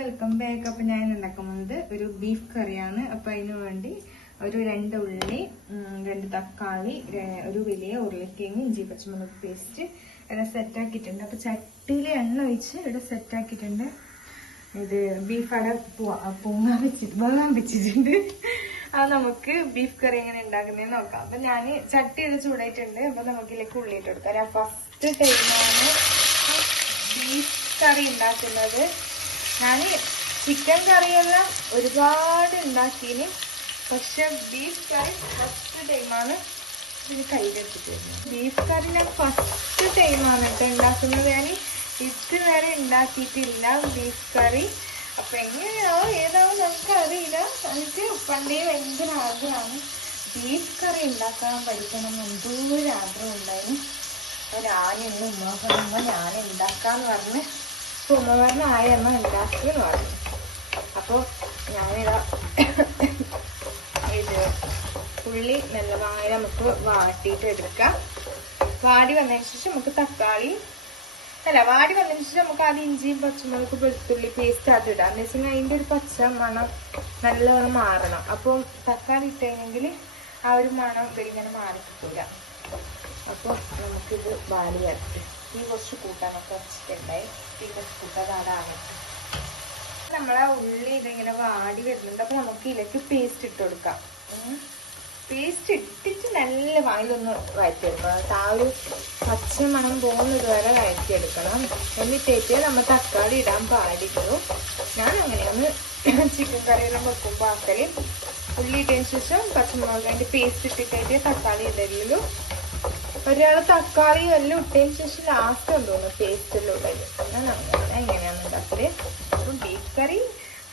Welcome back. അപ്പൊ ഞാൻ ഉണ്ടാക്കുന്നത് ഒരു ബീഫ് കറിയാണ്. അപ്പൊ അതിനു വേണ്ടി ഒരു 2 ഉള്ളി, 2 തക്കാളി, ഒരു വലിയ ഉരുളക്കിഴങ്ങ്, ഇഞ്ചി പച്ചമുളക് പേസ്റ്റ് ഇവിടെ സെറ്റ് ആക്കിയിട്ടുണ്ട്. അപ്പൊ ചട്ടിയിൽ എണ്ണ ഒഴിച്ച് ഇവിടെ സെറ്റ് ആക്കിയിട്ടുണ്ട്. ഇത് ബീഫ് അവിടെ വേകാൻ വെച്ചിട്ടുണ്ട്. അത് നമുക്ക് ബീഫ് കറി എങ്ങനെ ഉണ്ടാക്കുന്നതെന്ന് നോക്കാം. അപ്പൊ ഞാൻ ചട്ടി ഇത് ചൂടായിട്ടുണ്ട്. അപ്പൊ നമുക്കിതിലേക്ക് ഉള്ളിയിട്ട് കൊടുക്കാം. ഞാൻ ഫസ്റ്റ് ടൈമാണ് ബീഫ് കറി ഉണ്ടാക്കുന്നത്. ഞാൻ ചിക്കൻ കറിയെല്ലാം ഒരുപാട് ഉണ്ടാക്കിന്, പക്ഷെ ബീഫ് കറി ഫസ്റ്റ് ടൈമാണ് ഇതിന് കയ്യിലെടുത്തിട്ട് വരുന്നത്. ബീഫ് കറി ഞാൻ ഫസ്റ്റ് ടൈമാണ് ഉണ്ടാക്കുന്നത്. ഞാൻ ഇതുവരെ ഉണ്ടാക്കിയിട്ടില്ല ബീഫ് കറി. അപ്പൊ എങ്ങനെയാണോ ഏതാവും നമുക്ക് അറിയില്ല. എനിക്ക് പണ്ടേ ഭയങ്കര ആഗ്രഹമാണ് ബീഫ് കറി ഉണ്ടാക്കാൻ പഠിക്കണം. എന്തോ ഒരു ആഗ്രഹം ഉണ്ടായിരുന്നു. അപ്പൊ ഞാനിന്ന് ഉമ്മ പറയുമ്പോ ഞാൻ ഉണ്ടാക്കാന്ന് പറഞ്ഞ് ഉമ്മ പറഞ്ഞ ആയമ്മ ഉണ്ടാക്കിയെന്ന് പറഞ്ഞു. അപ്പൊ ഞാനിതാ ഇത് ഉള്ളി നല്ലതായി നമുക്ക് വാട്ടിയിട്ട് എടുക്കാം. വാടി വന്നതിന് ശേഷം നമുക്ക് വാടി വന്നതിന് ശേഷം നമുക്ക് ആദ്യം ഇഞ്ചിയും പച്ചമുളക് വെളുത്തുള്ളി പേസ്റ്റ് അത് ഇടാം. എന്ന് വെച്ചാൽ അതിന്റെ ഒരു പച്ച മണം നല്ലവണ്ണം മാറണം. അപ്പോൾ തക്കാളി ഇട്ടെങ്കിൽ ആ ഒരു മണം ഇങ്ങനെ മാറി കിട്ടൂല. അപ്പോൾ നമുക്കിത് വാടി വരട്ടെ. ഈ കുറച്ച് കൂട്ടാനൊക്കെ വെച്ചിട്ടുണ്ടായി. ഈ കുറച്ച് കൂട്ടാൻ അതാണ്. നമ്മളെ ഉള്ളി ഇതിങ്ങനെ വാടി വരുന്നുണ്ട്. അപ്പൊ നമുക്ക് ഇതിലേക്ക് പേസ്റ്റ് ഇട്ട് കൊടുക്കാം. പേസ്റ്റ് ഇട്ടിട്ട് നല്ല വായിലൊന്ന് വഴറ്റിയെടുക്കണം. ആ ഒരു പച്ച മണം പോകുന്നത് വരെ വഴറ്റിയെടുക്കണം. എന്നിട്ടേക്ക് നമ്മൾ തക്കാളി ഇടാൻ പാടില്ലൂ. ഞാൻ അങ്ങനെയാണ് ചിക്കൻ കറിയെല്ലാം വെക്കുമ്പോൾ ആക്കല്. ഉള്ളി ഇട്ടതിന് ശേഷം പച്ചമുളക് അതിന്റെ പേസ്റ്റ് ഇട്ടിട്ട് തക്കാളി ഇടലുള്ളൂ. ഒരാള് തക്കാളി എല്ലാം ഇട്ടതിന് ശേഷം ലാസ്റ്റ് തോന്നുന്നു പേസ്റ്റ് എല്ലാം ഇടല്. എങ്ങനെയാന്ന് ഉണ്ടാക്കല്. അപ്പം ബീഫ് കറി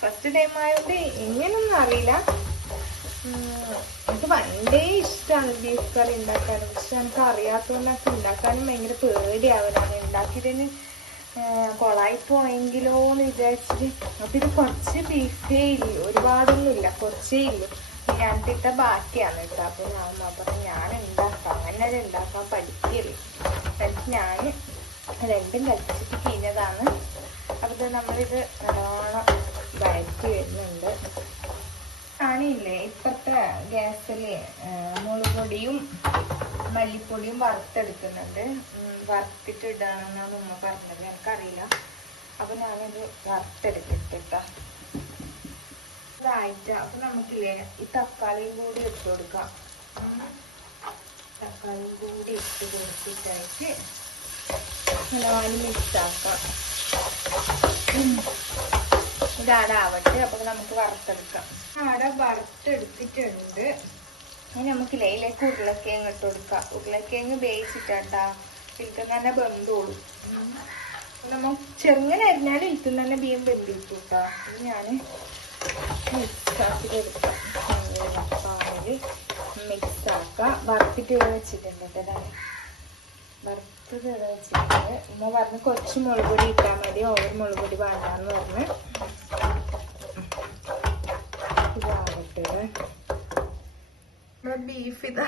ഫസ്റ്റ് ടൈം ആയതുകൊണ്ട് എങ്ങനെയൊന്നും അറിയില്ല. എനിക്ക് പണ്ടേ ഇഷ്ടമാണ് ബീഫ് കറി ഉണ്ടാക്കാനും. പക്ഷെ എനിക്ക് അറിയാത്തതുകൊണ്ടൊക്കെ ഉണ്ടാക്കാനും ഭയങ്കര പേടിയാവലാണ്. ഉണ്ടാക്കിയതിന് കൊളായി പോയെങ്കിലോ എന്ന് വിചാരിച്ചിട്ട്. അപ്പൊ ഇത് കുറച്ച് ബീഫേ ഇല്ലു, ഒരുപാടൊന്നും ഇല്ല, കുറച്ചേ ഇല്ലു. ഞാനിട്ട ബാക്കിയാണ് കേട്ടോ. അപ്പൊ ഞാൻ പറഞ്ഞു ഞാൻ ഉണ്ടാക്കാം, അങ്ങനെ ഉണ്ടാക്കാൻ പഠിക്കല്. എന്നിട്ട് ഞാൻ രണ്ടും കളിച്ചിട്ട് കഴിഞ്ഞതാണ്. അപ്പൊ നമ്മളിത് നല്ലോണം വഴറ്റി വരുന്നുണ്ട്. ആണില്ലേ ഇപ്പത്തെ ഗ്യാസില് മുളക് പൊടിയും മല്ലിപ്പൊടിയും വറുത്തെടുക്കുന്നുണ്ട്. വറുത്തിട്ട് ഇടാണെന്നാണ് ഉമ്മ പറഞ്ഞത്, എനിക്കറിയില്ല. അപ്പൊ ഞാനിത് വറുത്തെടുത്തിട്ടാ ഇതായിട്ട്. അപ്പൊ നമുക്കില്ലേ ഈ തക്കാളിയും കൂടി ഇട്ട് കൊടുക്കാം. തക്കാളിയും കൂടി ഇട്ട് കൊടുത്തിട്ടായിട്ട് നല്ലോണം മിക്സ് ആക്കാം. ഇതാടാവട്ടെ. അപ്പൊ നമുക്ക് വറുത്തെടുക്കാം. ആടെ വറുത്തെടുത്തിട്ടുണ്ട്. ഇനി നമുക്കില്ലേ ഇതിലേക്ക് ഉരുളക്കിഴങ്ങ് ഇട്ട് കൊടുക്കാം. ഉരുളക്കിഴങ്ങ് വേവിച്ചിട്ടാട്ടാ ഇതിൽ തന്നെ ബന്ധോളൂ. നമ്മൾ ചെറുങ്ങനെ അരിഞ്ഞാലും ഇതിൽ തന്നെ ബീം ബന്ധിട്ടു കേട്ടോ. ഇത് ഞാൻ മിക്സ് ആക്കി കൊടുക്കാം. പാലില് മിക്സ് ആക്കാം. വറുത്തിട്ട് വെച്ചിട്ടുണ്ട് കേട്ടോ. വറുത്തത് വെച്ചിട്ടുണ്ട്. ഉമ്മ പറഞ്ഞ് കുറച്ച് മുളക് പൊടി ഇട്ടാൽ മതി, ഓവർ മുളക് പൊടി വേണ്ടാന്ന് പറഞ്ഞ്. ബീഫ് ഇതാ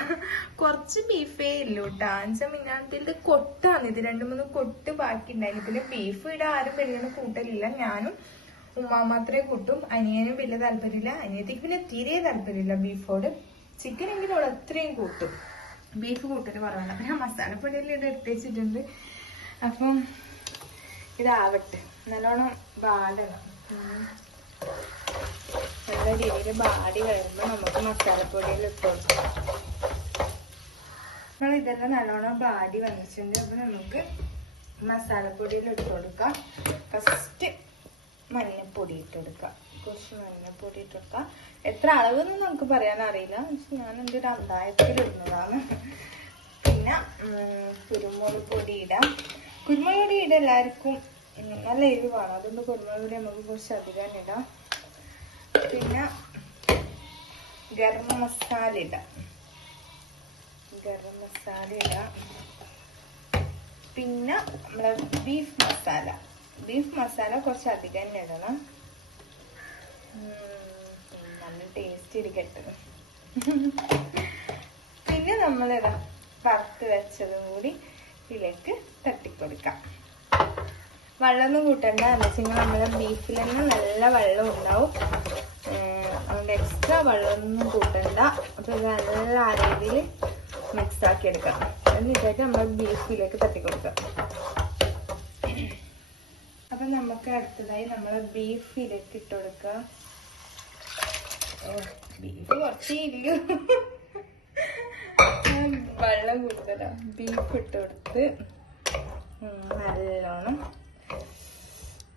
കുറച്ച് ബീഫേ ഇല്ലൂ കേട്ടോ. മിന്നാണ്ടിന്റെ കൊട്ടാണ് ഇത്. 2-3 കൊട്ട് ബാക്കി ഉണ്ടായിരുന്നു. പിന്നെ ബീഫ് ഇവിടെ ആരും വലിയ കൂട്ടലില്ല. ഞാനും ഉമ്മ മാത്രമേ കൂട്ടും. അനിയനും വലിയ താല്പര്യമില്ല. അനിയത്തേക്ക് പിന്നെ തീരെ താല്പര്യമില്ല ബീഫോട്. ചിക്കൻ എങ്കിലും അവൾ അത്രയും കൂട്ടും. ബീഫ് കൂട്ടല് കുറവാണ്. അപ്പൊ ഞാൻ മസാലപ്പൊടിയെല്ലാം ഇത് എടുത്ത് വെച്ചിട്ടുണ്ട്. അപ്പം ഇതാവട്ടെ. നല്ലോണം ബാടണം. നല്ല രീതിയിൽ ബാടി വരുമ്പോൾ നമുക്ക് മസാലപ്പൊടിയിൽ ഇട്ട് കൊടുക്കാം. നമ്മൾ ഇതെല്ലാം നല്ലോണം ബാടി വന്നിട്ടുണ്ട്. അപ്പൊ നമുക്ക് മസാലപ്പൊടിയിൽ ഇട്ട് കൊടുക്കാം. ഫസ്റ്റ് മഞ്ഞപ്പൊടി ഇട്ട് കൊടുക്കാം. കുറച്ച് മഞ്ഞപ്പൊടി ഇട്ട് കൊടുക്കാം. എത്ര അളവെന്ന് നമുക്ക് പറയാൻ അറിയില്ല. ഞാൻ എൻ്റെ ഒരു അന്തായത്തിൽ ഇടുന്നതാണ്. പിന്നെ കുരുമുളക് പൊടി ഇടാം. കുരുമുളക് പൊടി ഇടാൻ എല്ലാവർക്കും നല്ല എരിവാണ്. അതുകൊണ്ട് കുരുമുളക് പൊടി നമുക്ക് കുറച്ച് അധികം ഇടാം. പിന്നെ ഗരം മസാല ഇടാം. പിന്നെ നമ്മളെ ബീഫ് മസാല കുറച്ച് അധികം തന്നെ ഇടണം. നല്ല ടേസ്റ്റ് ഇരിക്കട്ടെ. പിന്നെ നമ്മളിതാ വറുത്ത് വെച്ചതും കൂടി ഇതിലേക്ക് തട്ടിക്കൊടുക്കാം. വെള്ളമൊന്നും കൂട്ടണ്ട. എന്താ വെച്ചാൽ നമ്മളെ ബീഫിൽ തന്നെ നല്ല വെള്ളം ഉണ്ടാവും. അതുകൊണ്ട് എക്സ്ട്രാ വെള്ളമൊന്നും കൂട്ടണ്ട. അപ്പൊ ഇത് നല്ല രീതിയിൽ മിക്സ് ആക്കി എടുക്കാം. എന്നിട്ടായിട്ട് നമ്മൾ ബീഫിലേക്ക് തട്ടിക്കൊടുക്കാം. അപ്പൊ നമുക്ക് അടുത്തതായി നമ്മളെ ബീഫിലേക്ക് ഇട്ട് കൊടുക്കാം. ബീഫ് കുറച്ചേ ഇല്ലു, വെള്ളം കൂടുതല. ബീഫ് ഇട്ട് കൊടുത്ത് നല്ലോണം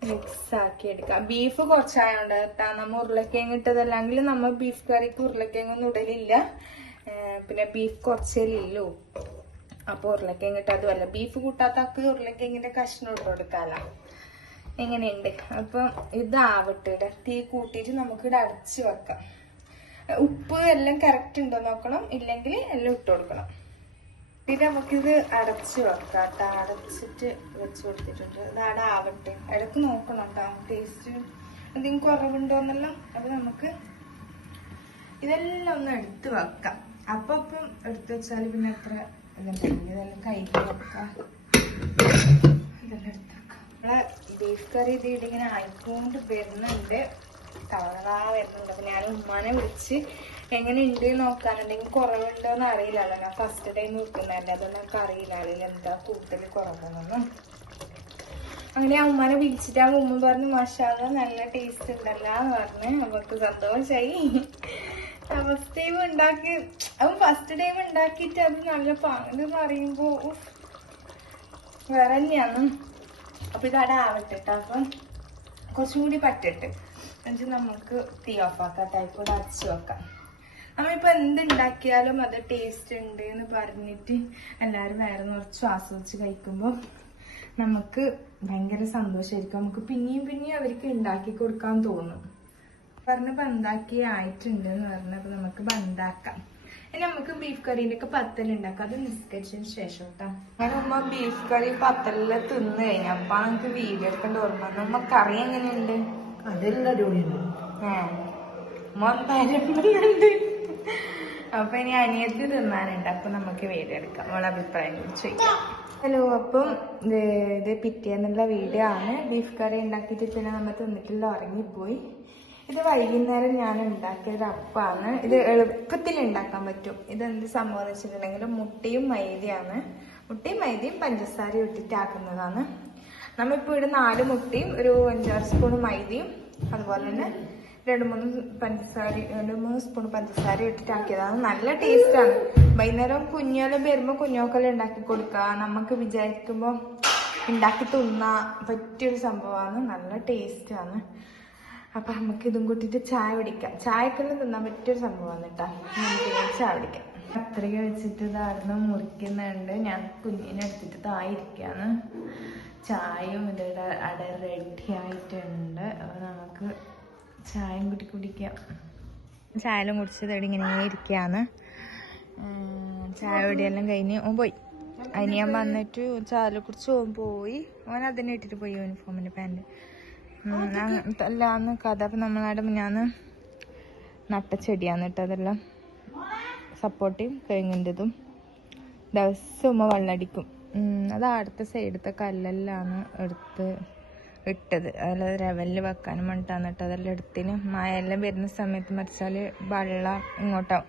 മിക്സ് ആക്കി എടുക്കാം. ബീഫ് കുറച്ചായോണ്ട് കേട്ടാ. നമ്മ ഉരുളക്കിഴങ്ങ് ഇട്ടതല്ലെങ്കിൽ നമ്മൾ ബീഫ് കറിക്ക് ഉരുളക്കിഴങ്ങൊന്നും ഇടലില്ല. പിന്നെ ബീഫ് കുറച്ചേലില്ലു. അപ്പൊ ഉരുളക്കിഴങ്ങ് ഇട്ടതുമല്ല. ബീഫ് കൂട്ടാത്താക്ക് ഉരുളക്കിഴങ്ങിന്റെ കഷ്ണം ഇട്ട് കൊടുക്കാല. എങ്ങനെയുണ്ട്? അപ്പം ഇതാവട്ടെ. തീ കൂട്ടിയിട്ട് നമുക്ക് ഇവിടെ അടച്ചു വെക്കാം. ഉപ്പ് എല്ലാം കറക്റ്റ് ഉണ്ടോ നോക്കണം. ഇല്ലെങ്കിൽ എല്ലാം ഇട്ട് കൊടുക്കണം. പിന്നെ നമുക്കിത് അടച്ചു വെക്കാം കേട്ടോ. അടച്ചിട്ട് വെച്ച് കൊടുത്തിട്ടുണ്ട്. ഇത് അവിടെ ആവട്ടെ. ഇടക്ക് നോക്കണം കേട്ടോ ടേസ്റ്റ് എന്തെങ്കിലും കുറവുണ്ടോന്നെല്ലാം. അപ്പൊ നമുക്ക് ഇതെല്ലാം ഒന്ന് എടുത്ത് വെക്കാം. അപ്പം എടുത്ത് വെച്ചാൽ പിന്നെ എത്ര ഇതുണ്ടെങ്കിൽ ഇതെല്ലാം കൈകി വെക്കാം. ഇതെല്ലാം എടുത്ത് വെക്കാം. നമ്മളെ ബീഫ് കറി ഇതിങ്ങനെ ആയിക്കൊണ്ട് വരുന്നുണ്ട്. കളറാ വരുന്നുണ്ട്. അപ്പൊ ഞാൻ ഉമ്മാനെ വിളിച്ച് എങ്ങനെ ഉണ്ട് നോക്കാനുണ്ടെങ്കിൽ കുറവുണ്ടോന്ന് അറിയില്ലല്ലോ. ഞാൻ ഫസ്റ്റ് ടൈം വെക്കുന്നതല്ലേ. അതൊന്നും എനിക്ക് അറിയില്ല എന്താ കൂടുതൽ കുറവൊന്നും. അങ്ങനെ ആ ഉമ്മാനെ വിളിച്ചിട്ട് ആ ഉമ്മ പറഞ്ഞു മസാല നല്ല ടേസ്റ്റ് ഉണ്ടല്ലോ എന്ന് പറഞ്ഞ്. അവർക്ക് സന്തോഷായി. ഫസ്റ്റ് ടൈം ഉണ്ടാക്കി, അവൻ ഫസ്റ്റ് ടൈം ഉണ്ടാക്കിയിട്ട് അത് നല്ല പാങ്ങെന്ന് പറയുമ്പോ വേറെ തന്നെയാണ്. അപ്പൊ ഇതവിടെ ആവട്ടെ കേട്ടോ. അപ്പം കുറച്ചും കൂടി പറ്റട്ടെ. എന്നിട്ട് നമുക്ക് തീ ഓഫാക്കാം. ടൈപ്പോട് അടച്ചു വെക്കാം. നമ്മളിപ്പോ എന്തുണ്ടാക്കിയാലും അത് ടേസ്റ്റ് ഉണ്ട് എന്ന് പറഞ്ഞിട്ട് എല്ലാരും വേറെ കുറച്ച് ആസ്വദിച്ച് കഴിക്കുമ്പോ നമുക്ക് ഭയങ്കര സന്തോഷമായിരിക്കും. നമുക്ക് പിന്നെയും പിന്നെയും അവർക്ക് ഉണ്ടാക്കി കൊടുക്കാൻ തോന്നും. പറഞ്ഞപ്പോ എന്താക്കി ആയിട്ടുണ്ട് എന്ന് പറഞ്ഞപ്പോ നമുക്ക് ബന്ധാക്കാം. ഇനി നമുക്ക് ബീഫ് കറീന്റെ ഒക്കെ പത്തലുണ്ടാക്കാം. അത് നിസ്കരിച്ചതിന് ശേഷം കേട്ടോ. അങ്ങനെ ഉമ്മ ബീഫ് കറി പത്തലെല്ലാം തിന്ന് കഴിഞ്ഞപ്പോ നമുക്ക് വീഡിയോ എടുക്കേണ്ട ഓർമ്മ. നമ്മ കറി എങ്ങനെയുണ്ട്? അതെല്ലാം അടിപൊളിയുണ്ട്. പരമ്പുന്നുണ്ട്. അപ്പൊ ഇനി അനിയത്തി തിന്നാനുണ്ട്. അപ്പൊ നമുക്ക് വീഡിയോ എടുക്കാം. നമ്മളെ അഭിപ്രായം ചോദിക്കാം. ഹലോ, അപ്പം ഇത് പിറ്റേന്നുള്ള വീഡിയോ ആണ്. ബീഫ് കറി ഉണ്ടാക്കിയിട്ട് പിന്നെ നമ്മൾ തിന്നിട്ടില്ല, ഉറങ്ങിപ്പോയി. ഇത് വൈകുന്നേരം ഞാൻ ഉണ്ടാക്കിയൊരു അപ്പാണ്. ഇത് എളുപ്പത്തിൽ ഉണ്ടാക്കാൻ പറ്റും. ഇതെന്ത് സംഭവം എന്ന് വെച്ചിട്ടുണ്ടെങ്കിൽ മുട്ടയും മൈദയാണ്. മുട്ടയും മൈദയും പഞ്ചസാരയും ഇട്ടിട്ടാക്കുന്നതാണ്. നമ്മളിപ്പോ ഇവിടെ 4 മുട്ടയും ഒരു 5-6 സ്പൂൺ മൈദയും അതുപോലെ തന്നെ 2-3 സ്പൂൺ പഞ്ചസാര ഇട്ടിട്ടാക്കിയതാണ്. നല്ല ടേസ്റ്റാണ്. വൈകുന്നേരം കുഞ്ഞോളം വരുമ്പോ കുഞ്ഞോക്കെല്ലാം ഉണ്ടാക്കി കൊടുക്കുക. നമുക്ക് വിചാരിക്കുമ്പോ ഉണ്ടാക്കി തിന്നാൻ പറ്റിയൊരു സംഭവമാണ്. നല്ല ടേസ്റ്റാണ്. അപ്പൊ നമുക്ക് ഇതും കൂട്ടിട്ട് ചായ കുടിക്കാം. ചായക്കെല്ലാം തിന്നാൻ പറ്റിയൊരു സംഭവമാണ് കേട്ടോ. നമുക്ക് ചായ കുടിക്കാം. കത്രിക വെച്ചിട്ട് ഇതായിരുന്നു മുറിക്കുന്നുണ്ട്. ഞാൻ കുഞ്ഞിനെ എടുത്തിട്ട് തായിരിക്കാണ്. ചായയും ഇതിവിടെ അവിടെ റെഡി ആയിട്ടുണ്ട്. അപ്പൊ നമുക്ക് ചായയും കുടിക്കാം. ചായയെല്ലാം കുടിച്ചത് ഇവിടെ ഇങ്ങനെ ഇരിക്കുകയാണ്. ചായ കുടിയെല്ലാം കഴിഞ്ഞ് ഓൻ പോയി. അനിയൻ വന്നിട്ട് ചായ കുടിച്ച് ഓൻ പോയി. ഓൻ അതിനെ ഇട്ടിട്ട് പോയി യൂണിഫോമിന്റെ പാൻറ്. അല്ലാന്ന് കഥ. അപ്പം നമ്മളവിടെ ഞാന്ന് നട്ട ചെടിയാന്ന് കേട്ടോ. അതെല്ലാം സപ്പോർട്ടയും കഴിഞ്ഞതിൻ്റെതും ദിവസം ഉമ്മ വെള്ളടിക്കും. അത് അടുത്ത സൈഡത്തെ കല്ലെല്ലാണ് എടുത്ത് ഇട്ടത്. അതിൽ ലെവലിൽ വെക്കാനും വേണ്ടിയിട്ടാണ് കേട്ടോ. അതെല്ലാം എടുത്തിന്. മഴയെല്ലാം വരുന്ന സമയത്ത് മറിച്ചാൽ വെള്ളം ഇങ്ങോട്ടാവും.